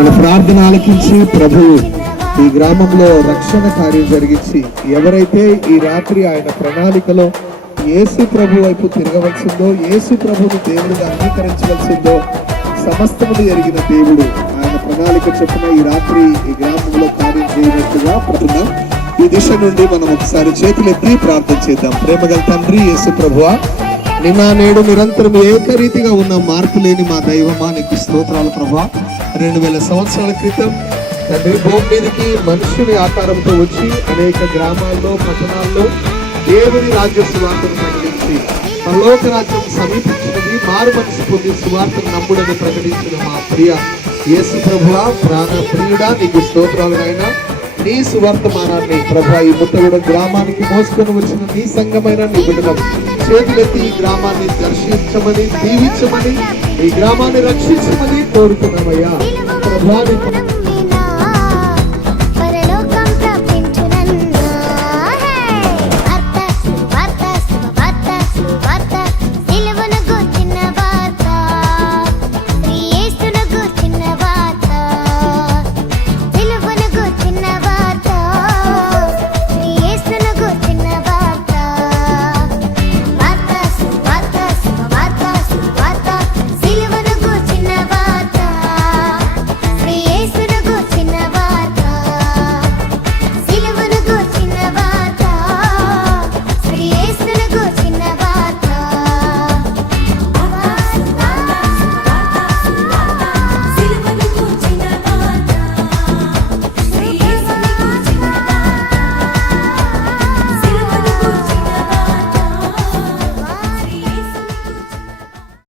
మన ప్రార్థన ఆలకించి ప్రభువు ఈ గ్రామంలో రక్షణ కార్యం జరిగించి ఎవరైతే ఈ రాత్రి ఆయన ప్రణాళికలో యేసు ప్రభు వైపు తిరగవలసిందో యేసు ప్రభుని దేవుడిగా అంగీకరించవలసిందో సమస్తమును ఎరిగిన దేవుడు ఆయన ప్రణాళిక చొప్పున ఈ రాత్రి ఈ గ్రామంలో కార్యం చేయనట్టుగా ప్రభుత్వం ఈ దిశ నుండి మనం ఒకసారి చేతులెత్తి ప్రార్థన చేద్దాం. ప్రేమగల తండ్రి యేసు ప్రభువ నిన్న నేడు నిరంతరం ఏకరీతిగా ఉన్న మార్పు లేని మా దైవమా నీకు స్తోత్రాలు ప్రభా రెండు వేల సంవత్సరాల క్రితం తండ్రి భూమి మీదకి మనుషుని ఆకారంతో వచ్చి అనేక గ్రామాల్లో పట్టణాల్లో దేవుని రాజ్య సువార్తను ప్రకటించి పరలోక రాజ్యం సమీపించినది మారు మనసు పొంది సువార్తను నమ్ముడని ప్రకటించిన మా ప్రియ యేసు ప్రభువ ప్రాణ ప్రియుడా నీకు స్తోత్రాలు నీ సువర్తమానాన్ని ప్రభా ఈ ముత్తగూడ గ్రామానికి మోసుకొని వచ్చిన నీ సంఘమైన నీ బిడ్డలం చేతులెత్తి ఈ గ్రామాన్ని దర్శించమని దీవించమని ఈ గ్రామాన్ని రక్షించమని కోరుతున్నామయ్యా. ప్రభా నీ